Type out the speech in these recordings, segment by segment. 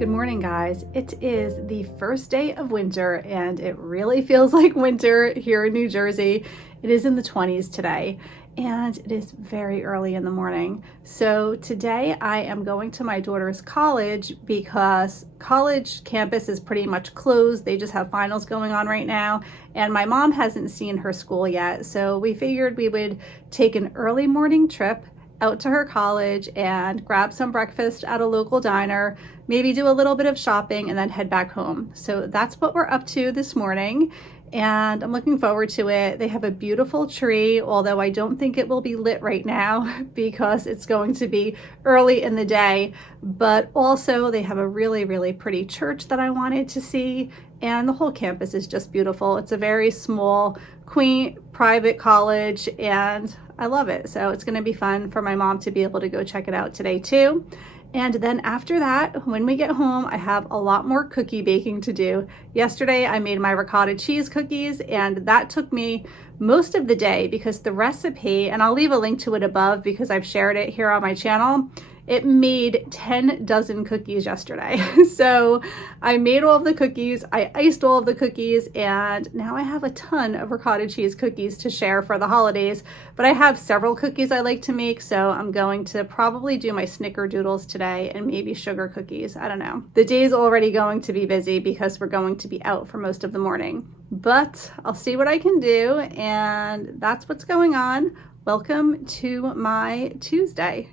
Good morning, guys. It is the first day of winter and it really feels like winter here in New Jersey. It is in the 20s today and it is very early in the morning. So today I am going to my daughter's college because college campus is pretty much closed. They just have finals going on right now and my mom hasn't seen her school yet. So we figured we would take an early morning trip out to her college and grab some breakfast at a local diner, maybe do a little bit of shopping and then head back home. So that's what we're up to this morning and I'm looking forward to it. They have a beautiful tree, although I don't think it will be lit right now because it's going to be early in the day, but also they have a really, really pretty church that I wanted to see and the whole campus is just beautiful. It's a very small, quaint, private college and I love it. So it's gonna be fun for my mom to be able to go check it out today too. And then after that, when we get home, I have a lot more cookie baking to do. Yesterday, I made my ricotta cheese cookies and that took me most of the day because the recipe, and I'll leave a link to it above because I've shared it here on my channel, it made 10 dozen cookies yesterday. So I made all of the cookies, I iced all of the cookies, and now I have a ton of ricotta cheese cookies to share for the holidays. But I have several cookies I like to make, so I'm going to probably do my snickerdoodles today and maybe sugar cookies, I don't know. The day's already going to be busy because we're going to be out for most of the morning. But I'll see what I can do, and that's what's going on. Welcome to my Tuesday.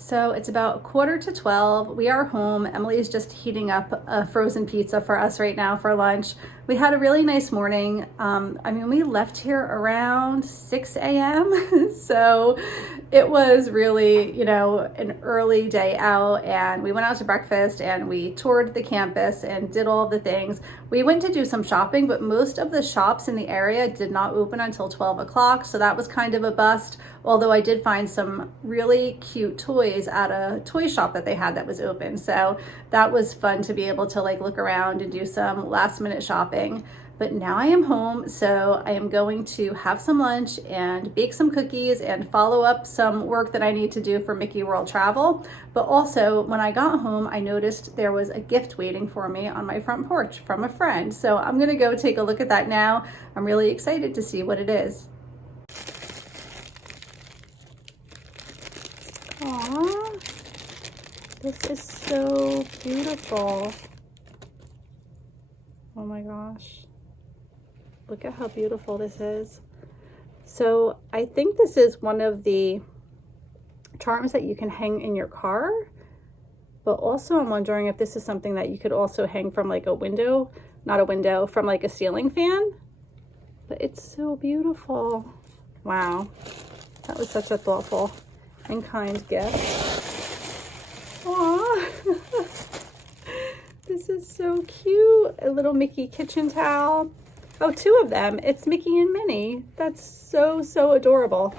So it's about 11:45. We are home. Emily is just heating up a frozen pizza for us right now for lunch. We had a really nice morning. We left here around 6 a.m. So it was really, an early day out and we went out to breakfast and we toured the campus and did all of the things. We went to do some shopping, but most of the shops in the area did not open until 12 o'clock. So that was kind of a bust. Although I did find some really cute toys at a toy shop that they had that was open. So that was fun to be able to look around and do some last minute shopping. But now I am home, so I am going to have some lunch and bake some cookies and follow up some work that I need to do for Mickey World Travel. But also, when I got home, I noticed there was a gift waiting for me on my front porch from a friend. So I'm gonna go take a look at that now. I'm really excited to see what it is. Aww, this is so beautiful. Oh my gosh. Look at how beautiful this is. So I think this is one of the charms that you can hang in your car, but also I'm wondering if this is something that you could also hang from a window, not a window, from a ceiling fan. But it's so beautiful. Wow, that was such a thoughtful and kind gift. Aww. This is so cute. A little Mickey kitchen towel. Oh, two of them. It's Mickey and Minnie. That's so, so adorable.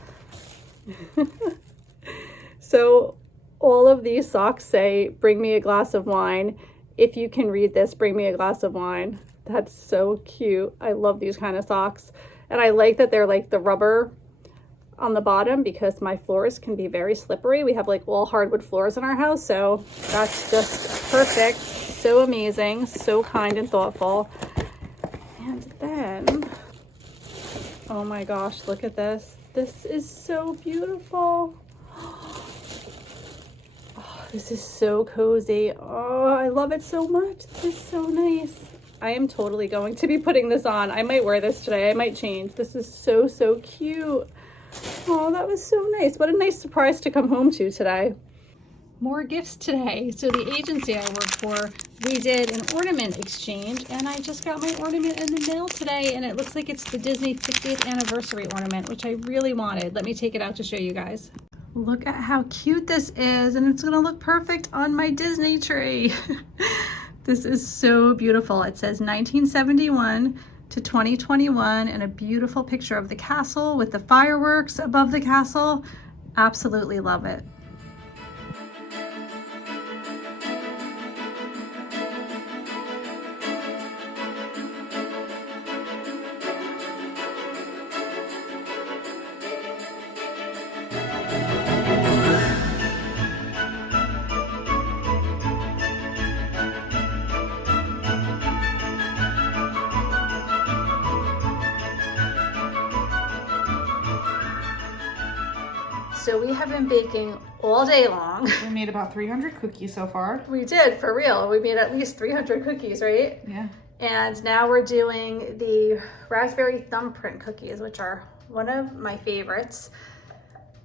So all of these socks say, bring me a glass of wine. If you can read this, bring me a glass of wine. That's so cute. I love these kind of socks. And I like that they're the rubber on the bottom because my floors can be very slippery. We have all hardwood floors in our house. So that's just perfect. So amazing. So kind and thoughtful. And then, oh my gosh, look at this. This is so beautiful. Oh, this is so cozy. Oh, I love it so much. This is so nice. I am totally going to be putting this on. I might wear this today. I might change. This is so, so cute. Oh, that was so nice. What a nice surprise to come home to today. More gifts today. So the agency I work for, we did an ornament exchange, and I just got my ornament in the mail today, and it looks like it's the Disney 50th anniversary ornament, which I really wanted. Let me take it out to show you guys. Look at how cute this is, and it's gonna look perfect on my Disney tree. This is so beautiful. It says 1971 to 2021, and a beautiful picture of the castle with the fireworks above the castle. Absolutely love it. So we have been baking all day long. We made about 300 cookies so far. We did, for real. We made at least 300 cookies, right? Yeah. And now we're doing the raspberry thumbprint cookies, which are one of my favorites.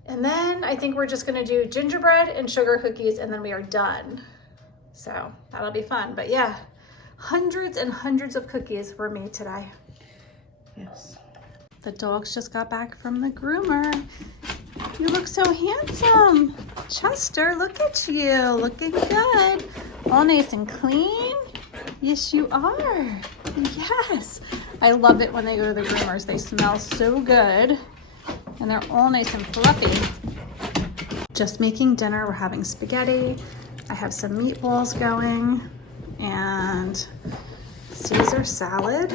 And then I think we're just gonna do gingerbread and sugar cookies, and then we are done. So that'll be fun. But yeah, hundreds and hundreds of cookies were made today. Yes. The dogs just got back from the groomer. You look so handsome. Chester, look at you, looking good. All nice and clean. Yes, you are. Yes. I love it when they go to the groomers. They smell so good, and they're all nice and fluffy. Just making dinner. We're having spaghetti. I have some meatballs going, and Caesar salad,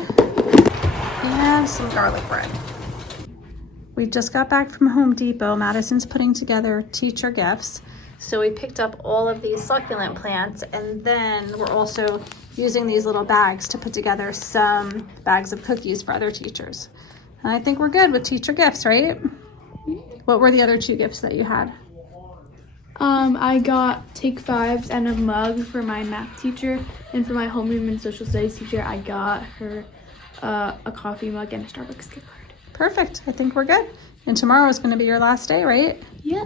and some garlic bread. We just got back from Home Depot. Madison's putting together teacher gifts. So we picked up all of these succulent plants, and then we're also using these little bags to put together some bags of cookies for other teachers. And I think we're good with teacher gifts, right? What were the other two gifts that you had? I got Take Fives and a mug for my math teacher, and for my homeroom and social studies teacher, I got her a coffee mug and a Starbucks gift card. Perfect. I think we're good. And tomorrow is going to be your last day, right? Yeah.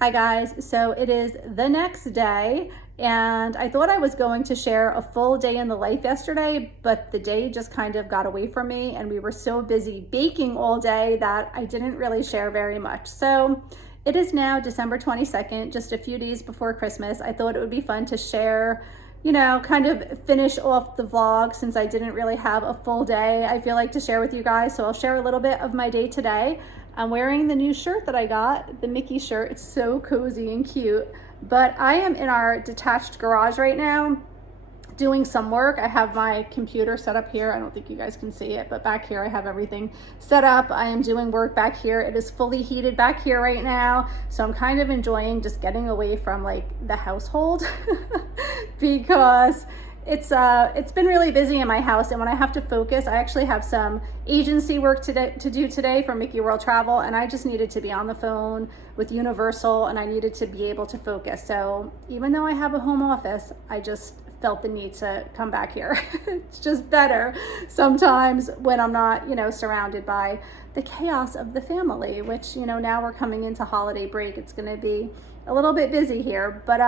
Hi guys, so it is the next day, and I thought I was going to share a full day in the life yesterday, but the day just kind of got away from me, and we were so busy baking all day that I didn't really share very much. So it is now December 22nd, just a few days before Christmas. I thought it would be fun to share, you know, kind of finish off the vlog since I didn't really have a full day. I feel like to share with you guys, so I'll share a little bit of my day today. I'm wearing the new shirt that I got, the Mickey shirt. It's so cozy and cute. But I am in our detached garage right now doing some work. I have my computer set up here. I don't think you guys can see it, but back here I have everything set up. I am doing work back here. It is fully heated back here right now. So I'm kind of enjoying just getting away from like the household because it's been really busy in my house, and when I have to focus, I actually have some agency work to do today for Mickey World Travel, and I just needed to be on the phone with Universal, and I needed to be able to focus. So even though I have a home office, I just felt the need to come back here. It's just better sometimes when I'm not, you know, surrounded by the chaos of the family, which, you know, now we're coming into holiday break. It's going to be a little bit busy here, but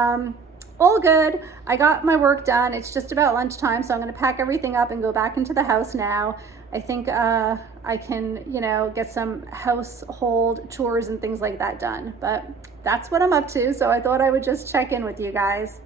all good. I got my work done. It's just about lunchtime, so I'm going to pack everything up and go back into the house now. I think I can, you know, get some household chores and things like that done, but that's what I'm up to. So I thought I would just check in with you guys.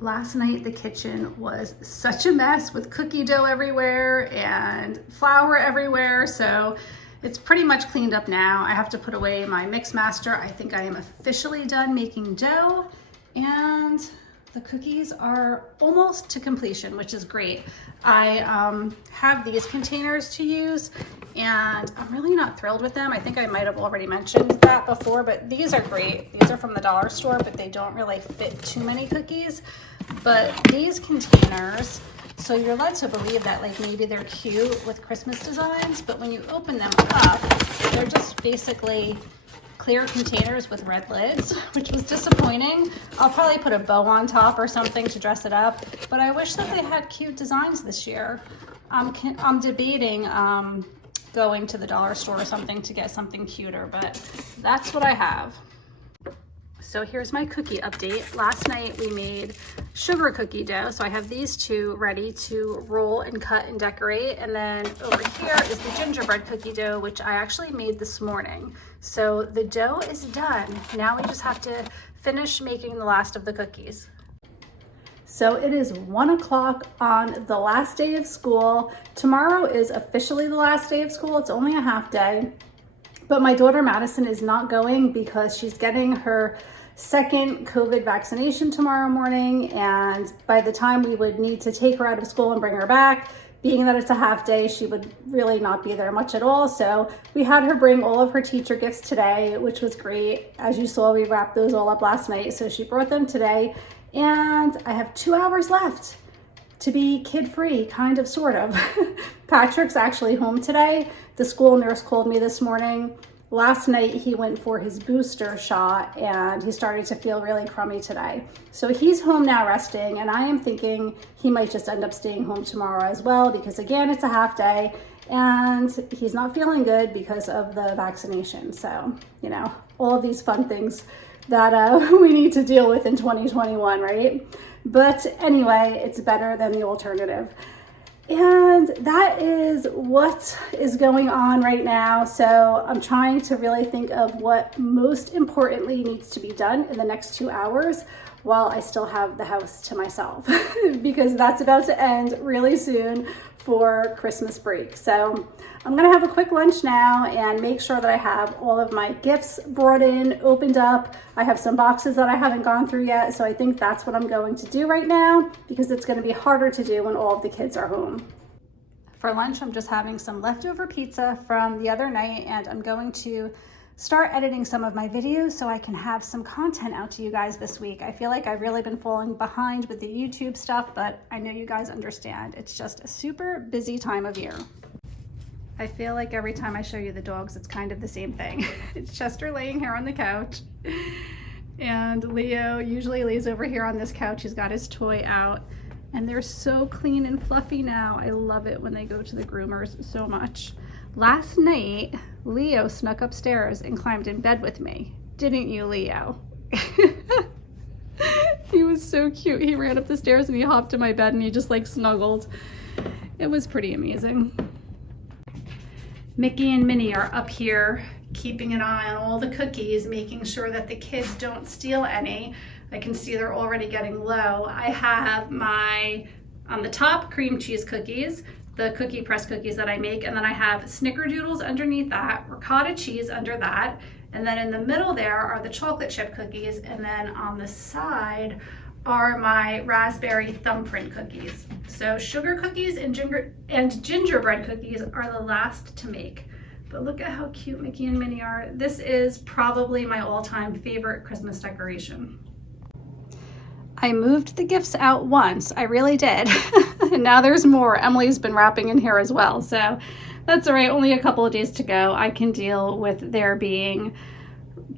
Last night, the kitchen was such a mess with cookie dough everywhere and flour everywhere. So it's pretty much cleaned up now. I have to put away my mix master. I think I am officially done making dough, and the cookies are almost to completion, which is great. I have these containers to use, and I'm really not thrilled with them. I think I might have already mentioned that before, but these are great. These are from the dollar store, but they don't really fit too many cookies. But these containers, so you're led to believe that like maybe they're cute with Christmas designs, but when you open them up, they're just basically clear containers with red lids, which was disappointing. I'll probably put a bow on top or something to dress it up, but I wish that they had cute designs this year. I'm debating going to the dollar store or something to get something cuter, but that's what I have. So here's my cookie update. Last night we made sugar cookie dough. So I have these two ready to roll and cut and decorate. And then over here is the gingerbread cookie dough, which I actually made this morning. So the dough is done. Now we just have to finish making the last of the cookies. So it is 1 o'clock on the last day of school. Tomorrow is officially the last day of school. It's only a half day, but my daughter Madison is not going because she's getting her second COVID vaccination tomorrow morning. And by the time we would need to take her out of school and bring her back, being that it's a half day, she would really not be there much at all. So we had her bring all of her teacher gifts today, which was great. As you saw, we wrapped those all up last night. So she brought them today, and I have 2 hours left to be kid-free, kind of, sort of. Patrick's actually home today. The school nurse called me this morning. Last night he went for his booster shot and he started to feel really crummy today. So he's home now resting, and I am thinking he might just end up staying home tomorrow as well, because again, it's a half day and he's not feeling good because of the vaccination. So, you know, all of these fun things that we need to deal with in 2021, right? But anyway, it's better than the alternative. And that is what is going on right now. So I'm trying to really think of what most importantly needs to be done in the next 2 hours while I still have the house to myself, because that's about to end really soon for Christmas break. So I'm gonna have a quick lunch now and make sure that I have all of my gifts brought in, opened up. I have some boxes that I haven't gone through yet, so I think that's what I'm going to do right now, because it's gonna be harder to do when all of the kids are home. For lunch, I'm just having some leftover pizza from the other night, and I'm going to start editing some of my videos so I can have some content out to you guys this week. I feel like I've really been falling behind with the YouTube stuff, but I know you guys understand. It's just a super busy time of year. I feel like every time I show you the dogs, it's kind of the same thing. It's Chester laying here on the couch, and Leo usually lays over here on this couch. He's got his toy out, and they're so clean and fluffy now. I love it when they go to the groomers so much. Last night, Leo snuck upstairs and climbed in bed with me. Didn't you, Leo? He was so cute. He ran up the stairs and he hopped in my bed and he just like snuggled. It was pretty amazing. Mickey and Minnie are up here keeping an eye on all the cookies, making sure that the kids don't steal any. I can see they're already getting low. I have my, on the top, cream cheese cookies, the cookie press cookies that I make, and then I have snickerdoodles underneath that, ricotta cheese under that, and then in the middle there are the chocolate chip cookies, and then on the side are my raspberry thumbprint cookies. So sugar cookies and gingerbread cookies are the last to make. But look at how cute Mickey and Minnie are. This is probably my all-time favorite Christmas decoration. I moved the gifts out once, I really did. And now there's more. Emily's been wrapping in here as well. So that's all right, only a couple of days to go. I can deal with there being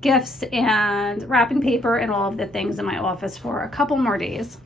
gifts and wrapping paper and all of the things in my office for a couple more days.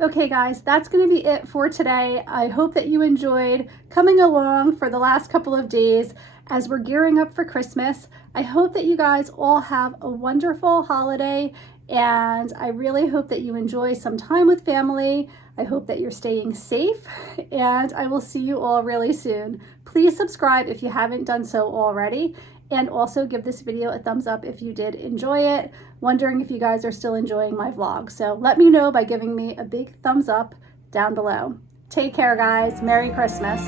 Okay guys, that's gonna be it for today. I hope that you enjoyed coming along for the last couple of days as we're gearing up for Christmas. I hope that you guys all have a wonderful holiday, and I really hope that you enjoy some time with family. I hope that you're staying safe, and I will see you all really soon. Please subscribe if you haven't done so already, and also give this video a thumbs up if you did enjoy it. Wondering if you guys are still enjoying my vlog. So let me know by giving me a big thumbs up down below. Take care guys, Merry Christmas.